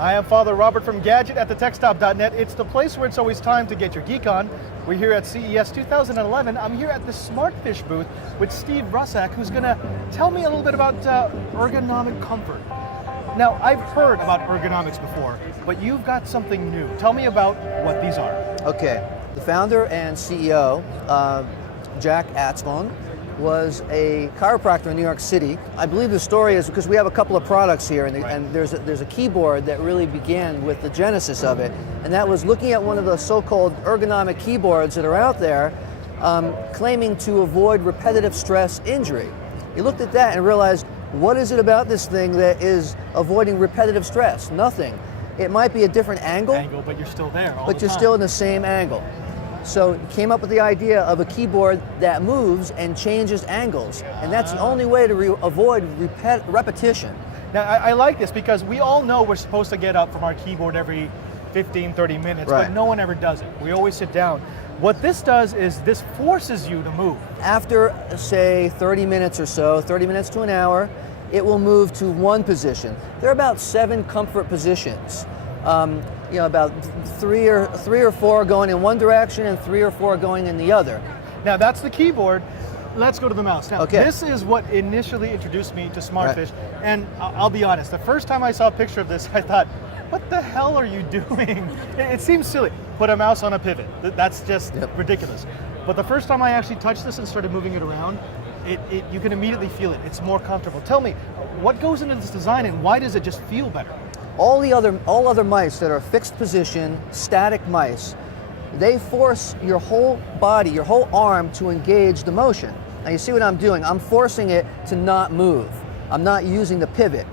I am Father Robert from Gadget at thetechstop.net. It's the place where it's always time to get your geek on. We're here at CES 2011. I'm here at the Smartfish booth with Steve Russack, who's going to tell me a little bit about ergonomic comfort. Now, I've heard about ergonomics before, but you've got something new. Tell me about what these are. Okay, the founder and CEO, Jack Atzmon, was a chiropractor in New York City. I believe the story is because we have a couple of products here, and there's a keyboard that really began with the genesis of it, and that was looking at one of the so-called ergonomic keyboards that are out there, claiming to avoid repetitive stress injury. He looked at that and realized, what is it about this thing that is avoiding repetitive stress? Nothing. It might be a different angle, But you're still there all but the you're time. still in the same angle. So he came up with the idea of a keyboard that moves and changes angles, and that's the only way to avoid repetition. Now, I like this because we all know we're supposed to get up from our keyboard every 15, 30 minutes, Right. but no one ever does it. We always sit down. What this does is this forces you to move. After, say, 30 minutes or so, 30 minutes to an hour, it will move to one position. There are about 7 comfort positions. About three or four going in one direction and 3 or 4 going in the other. Now, that's the keyboard. Let's go to the mouse. Now, Okay. This is what initially introduced me to Smartfish, and I'll be honest, the first time I saw a picture of this, I thought, what the hell are you doing? It seems silly. Put a mouse on a pivot. That's just ridiculous. But the first time I actually touched this and started moving it around, you can immediately feel it. It's more comfortable. Tell me, what goes into this design and why does it just feel better? All other mice that are fixed position, static mice, they force your whole body, your whole arm to engage the motion. Now you see what I'm doing? I'm forcing it to not move. I'm not using the pivot.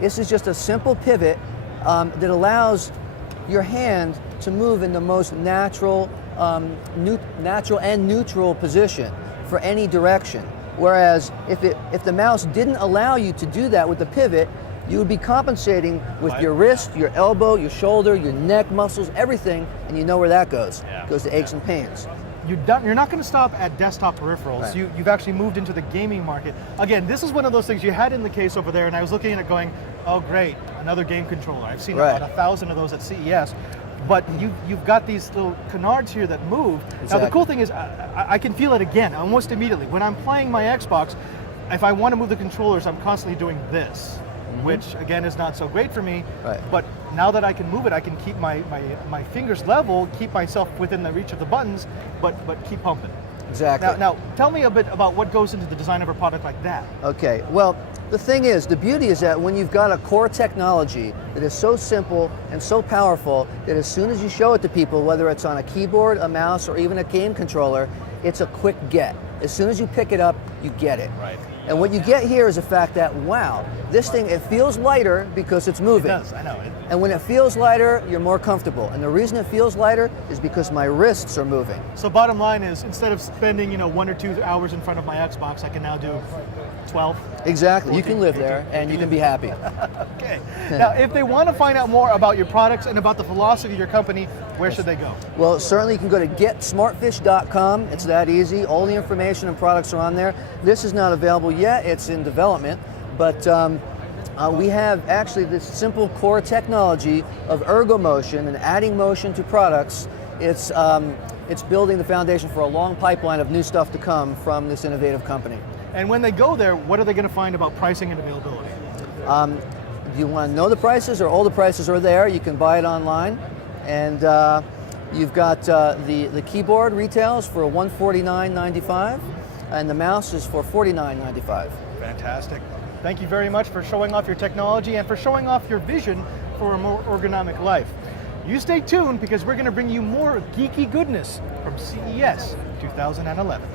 This is just a simple pivot that allows your hand to move in the most natural and neutral position for any direction. Whereas if the mouse didn't allow you to do that with the pivot, you would be compensating with your wrist, your elbow, your shoulder, your neck muscles, everything, and you know where that goes. It goes to aches and pains. You're not going to stop at desktop peripherals. Right. You've actually moved into the gaming market. Again, this is one of those things you had in the case over there, and I was looking at it going, oh great, another game controller. I've seen about 1,000 of those at CES. But you've got these little canards here that move. Exactly. Now the cool thing is I can feel it again almost immediately. When I'm playing my Xbox, if I want to move the controllers, I'm constantly doing this, which again is not so great for me. Right. But now that I can move it, I can keep my fingers level, keep myself within the reach of the buttons, but keep pumping. Exactly. Now tell me a bit about what goes into the design of a product like that. Okay, well, the thing is, the beauty is that when you've got a core technology that is so simple and so powerful that as soon as you show it to people, whether it's on a keyboard, a mouse, or even a game controller, it's a quick get. As soon as you pick it up, you get it. Right. And what you get here is the fact that, wow, this thing, it feels lighter because it's moving. It does, I know. And when it feels lighter, you're more comfortable. And the reason it feels lighter is because my wrists are moving. So bottom line is, instead of spending 1 or 2 hours in front of my Xbox, I can now do 12. Exactly. 14, You can live 18, there and you can be happy. Okay. Now, if they want to find out more about your products and about the philosophy of your company, where should they go? Well, certainly you can go to getsmartfish.com. It's that easy. All the information and products are on there. This is not available yet. It's in development. But we have actually this simple core technology of ergo motion and adding motion to products. It's building the foundation for a long pipeline of new stuff to come from this innovative company. And when they go there, what are they going to find about pricing and availability? Do you want to know the prices, or all the prices are there? You can buy it online. And you've got the keyboard retails for $149.95, and the mouse is for $49.95. Fantastic. Thank you very much for showing off your technology and for showing off your vision for a more ergonomic life. You stay tuned because we're going to bring you more geeky goodness from CES 2011.